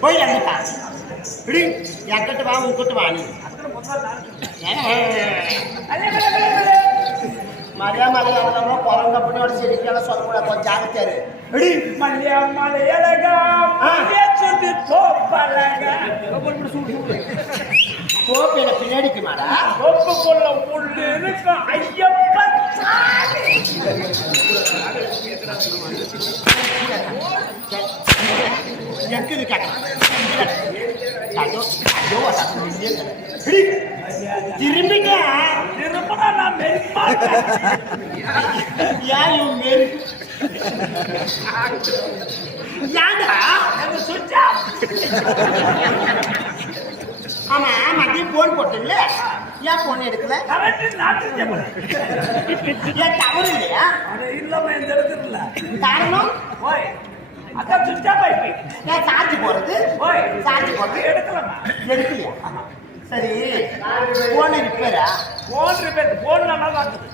போய் அங்கப்பா இப்படி என்கிட்ட வா உங்ககிட்ட வா நீ மலையா மலையா குரங்க பின்னோட செடிக்கெல்லாம் சொல்லக்கூடாது கொஞ்சம் ஜாகிரதையாரு இப்படி மலையா மலையழகா சுத்தி தோப்பு என்ன பின்னாடிக்கு மாடா தோப்புக்குள்ள உள்ள இருக்க ஐயப்பன் எங்குது கேட்கலாம் திரும்பிக்க திரும்பினா நான் ஆமா மதியம் போன் போட்டுல ஏன் போன் எடுக்கல ஏன் தவறு இல்லையா இல்லாம எந்த இடத்துல காரணம் அதான் சுவிட்ச் ஆஃப் ஆயிடுச்சு ஏன் சார்ஜ் போறது சார்ஜ் போறது எடுக்கலையா சரி போன் ரிப்பேரா போன் நல்லா இருக்குது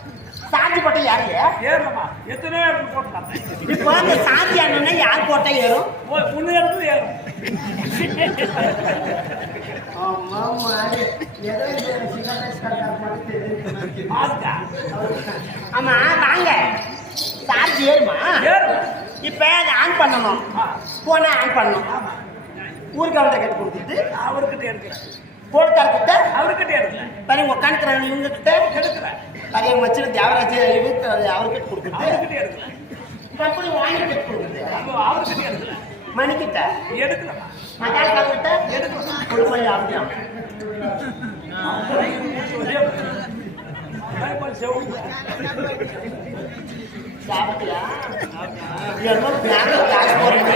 சார்ஜ் போட்டா யாரு ஏறலாமா எத்தனையோ இடத்துல போட்டலாம் இப்போ அந்த சார்ஜ் ஏறணும்னா யார் போட்டா ஏறும் ஒன்னு இடத்துல ஏறும் ஆமா வாங்க சார்ஜ் ஏறுமா இப்ப அதை ஆன் பண்ணணும் போனை ஆன் பண்ணணும் ஊருக்காவட்ட கட்டு கொடுத்துட்டு அவர்கிட்ட எடுக்கிறேன் போலக்காரர்கிட்ட அவர்கிட்ட எடுக்கல பாருங்க உட்காந்துக்கிறாங்க இவங்க கிட்ட எடுக்கிறேன் அதே மச்சின தியாகராஜ அவர்கிட்ட கொடுக்குறது அவர்கிட்ட எடுக்கல கம்பெனி வாங்கி கட்டு கொடுக்குறது அவர்கிட்ட எடுக்கல மணிக்கிட்ட எடுக்கலாம் மகாக்காரர்கிட்ட எடுக்கலாம் கொடுமை அப்படியா சாப்பிட்டியா என்ன பேங்க்ல காசு போறீங்க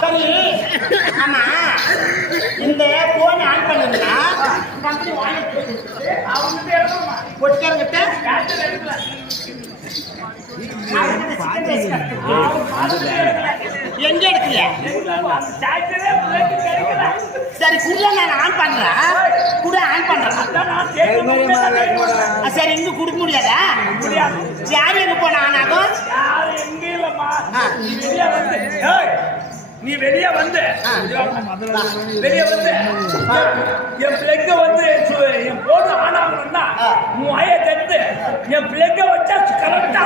சரி ஆமா இந்த போன் ஆன் பண்ணுங்கன்னா பொட்டிக்காரங்கிட்ட எங்க எடுக்கலையா சரி குடியா நான் ஆன் பண்றேன் கூட ஆன் பண்றேன் சரி இங்க கொடுக்க முடியாதா யாரு எங்க போன ஆன் ஆகும் நீ வெளியே வந்து என் பிள்ளைங்க வந்து என் போன் ஆன் ஆகணும்னா உன் ஐய தெரிந்து என் பிள்ளைங்க வச்சா கரெக்டா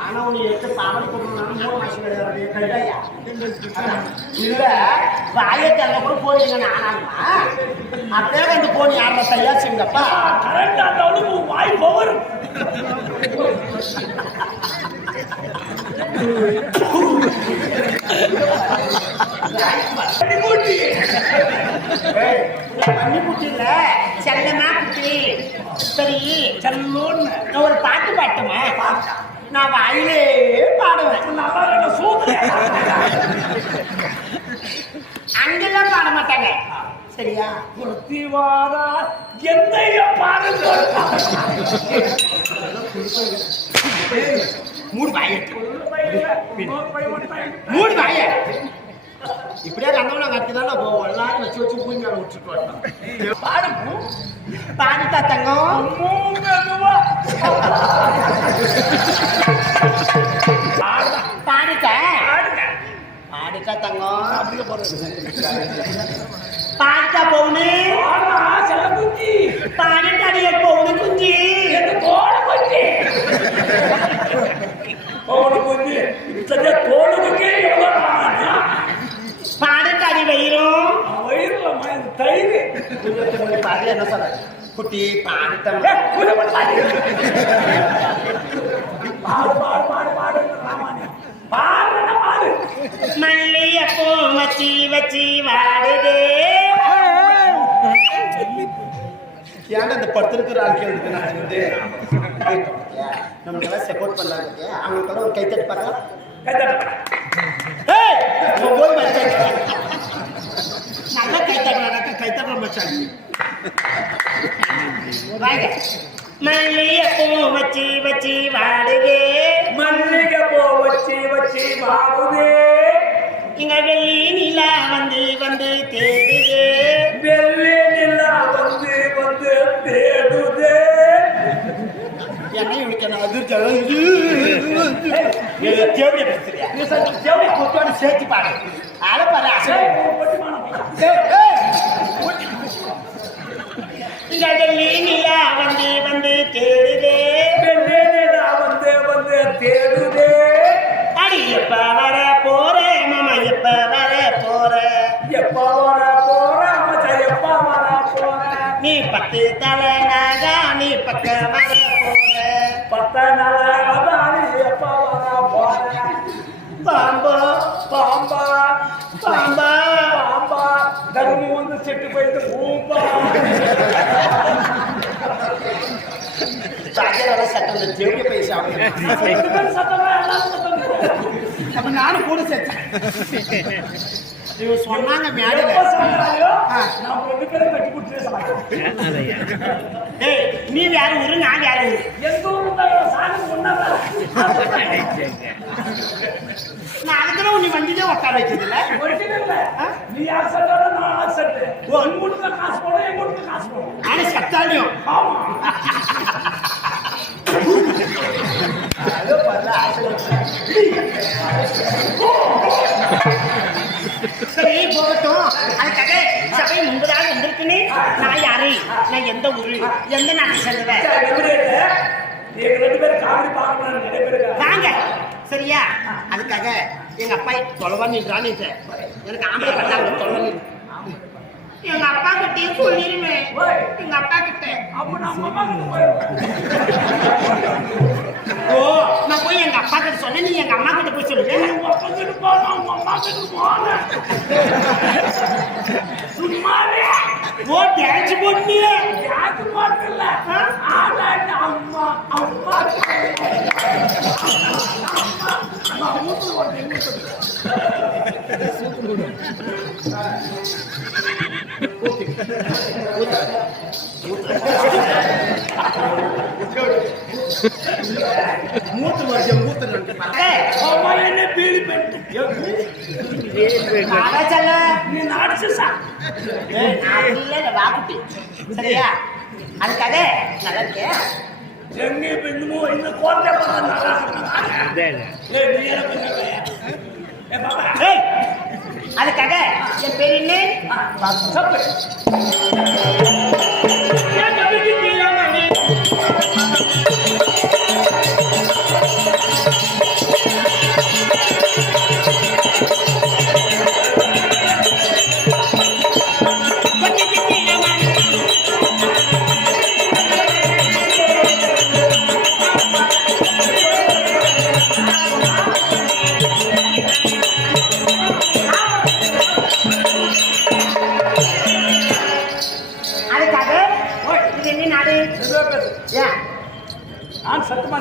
ஆனா உன்னை எடுத்து பாவனை கொடுக்கணும் 3 மாசம் இல்ல வாயத்தல்ல கூட போனீங்க நானாமா அப்படியே வந்து போனி யார தையா சிங்கப்பா கரெக்டா அந்த வாய் பவர் குட்டி இல்ல செல்லமா குட்டி சரி செல்லோன்னு நான் ஒரு பாட்டு பாட்டுமா நான் வாயிலே பாடுவேன் அங்கெல்லாம் பாட மாட்டாங்க சரியா புத்திவாரா என்னைய பாருங்க மூடு வாய இப்படியே கண்டவன கட்டிதான் போவோம் எல்லாரும் வச்சு வச்சு பூமி விட்டுட்டு வரணும் பாடு பாடிட்டா தங்கம் பாடிட்டா பாடிட்டா தங்கம் அப்படியே போறது பாடிட்டா போகுது பாடிட்டாடிய போகுது குஞ்சி தோடு குஞ்சி தோடு குஞ்சி தோடுக்கே பாடக்காடி வயிறும் தயிர் பாரு என்ன சொல்ற குட்டி பாடிட்டம் மல்லியப்பூ வச்சி வச்சி வாடுதே அந்த படுத்திருக்கிற ஆட்களுக்கு நான் வந்து நம்மளுக்கெல்லாம் சப்போர்ட் பண்ணாங்க. அவங்களுக்கெல்லாம் ஒரு கைத்தட்டு பார்க்கலாம். போய் நல்லா கைத்தட்டுற மச்சாங்க. வாங்க. மல்லிகைப்பூ வச்சு வச்சு வாடுதே, மல்லிகைப்பூ வச்சு வச்சு வாடுதே, இங்க வெள்ளி நிலா வந்து வந்து தேடுதே, வெள்ளி நிலா வந்து வந்து தேடுதே. என்ன இவனுக்கு என்ன அதிர்ச்சி தேவையை பேசுறியா? தேவையை கொத்தோட சேர்த்து பாரு. அதை பாரு. இங்க வெள்ளி நிலா வந்து வந்து தேடுதே, வெள்ளி நிலா வந்து வந்து தேடுதே. அடி எப்ப வர போற மாமா, எப்ப வர போற, எப்ப வர போற மச்சான், எப்ப வர போற, நீ பத்து தலை நாகா நீ பக்க வர போற, பத்த நாளா நீ எப்ப வர போற, பாம்பா பாம்பா பாம்பா பாம்பா தர்மம் வந்து செட்டு போயிட்டு பூம்பா. சட்டம் ஜெவிய பைசா அப்ப நானும் கூட சேர்த்தேன். இவங்க சொன்னாங்க மேடையில நீ வேற ஊரு நான் வேற ஊரு, எந்த ஊரு நான் அதுக்குள்ள உன்னை வண்டியிலே உட்கார வச்சது இல்ல. நீ யார் சட்டால நான் யார் சட்டு உன்முடுக்க காசு போட எங்குடுக்க காசு போட ஆனா சட்டாலியும் சரி போகட்டும். அதுக்காக சபை முன்பதாக வந்திருக்குன்னு நான் யாரு, நான் எந்த ஊரு, எந்த நாட்டை சேர்ந்தவன் வாங்க சரியா. அதுக்காக எங்க அப்பா தொலைவா நின்றான்னு எனக்கு ஆம்பளை பண்ணாங்க தொலைவா. எங்க அப்பா கிட்டே சொல்லிருமே, எங்க அப்பா கிட்ட ஓ நான் போய் எங்க அப்பா கிட்ட சொன்னேன், நீ எங்க அம்மா கிட்ட போய் சொல்லுங்க. ஓ டேச்சு போட்டு அம்மா அம்மா மூத்து வருஷம் மூத்து என்ன பீடி பெட்டு நீ நாடிச்சா வாக்குட்டி சரியா. அதுக்காக நல்லா இருக்கே எங்க பெண்ணுமோ இந்த கோட்டை அதுக்காக என் பேர் என்ன நான் சத்தமா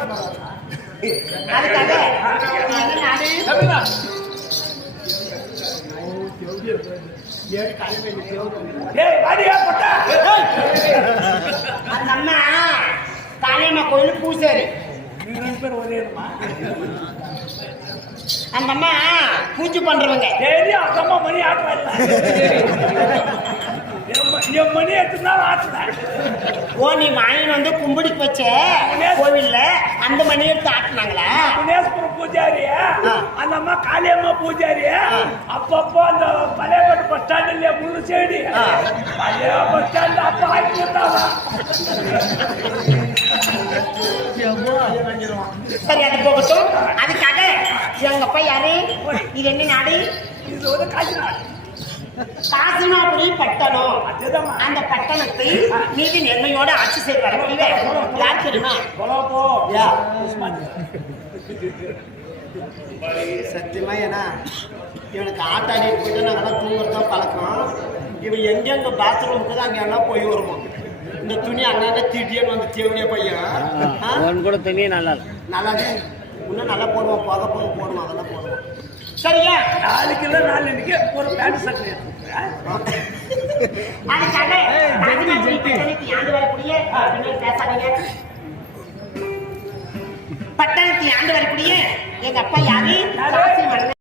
அந்த அம்மா காளியம்மா கோயில் பூசாரி. அந்த அம்மா பூஜை பண்றவங்க. அம்மா மணி ஆட்டுறாங்க, மணி எடுத்துனாலும் ஆட்டுறேன். ஓ நீ வாங்கிட்டு வந்து கும்பிடிக்கு வச்ச கோவில்ல அந்த மணி எடுத்து ஆட்டினாங்களா? புனேஸ்வரம் பூஜாரியா அந்த அம்மா காளியம்மா பூஜாரியா அப்பப்போ அந்த பழையப்பட்டு பஸ் ஸ்டாண்ட்ல முழு செடி பழைய பஸ் ஸ்டாண்ட் அப்ப ஆக்கி விட்டாங்க. சரி அது போகட்டும். அதுக்காக எங்க அப்பா யாரு, இது என்ன நாடு? இது ஒரு காசு நாடு. காசினாபுரி பட்டணம். அந்த பட்டணத்தை நீதி நேர்மையோட ஆட்சி செய்வார். யார் தெரியுமா? சத்தியமா ஏன்னா இவனுக்கு ஆட்டாடிட்டு போயிட்டு நாங்கெல்லாம் தூங்குறதுதான் பழக்கம். இவன் எங்கெங்க பாத்ரூமுக்கு தான் அங்கே எல்லாம் போய் வருவோம். இந்த துணி அண்ணன் திடீர்னு வந்து தேவடியா பையன் கூட துணியே நல்லா இல்லை. நல்லாவே இன்னும் நல்லா போடுவோம், போக போக போடுவோம், அதெல்லாம் போடுவோம். சரியா? நாளைக்கு இல்லை நாளைக்கு ஒரு பேண்ட் ஷர்ட் அதுக்காக ஆண்டு வரக்கூடிய பேசாதீங்க. பட்டணத்தில் ஆண்டு வரக்கூடிய எங்க அப்பா யாரு?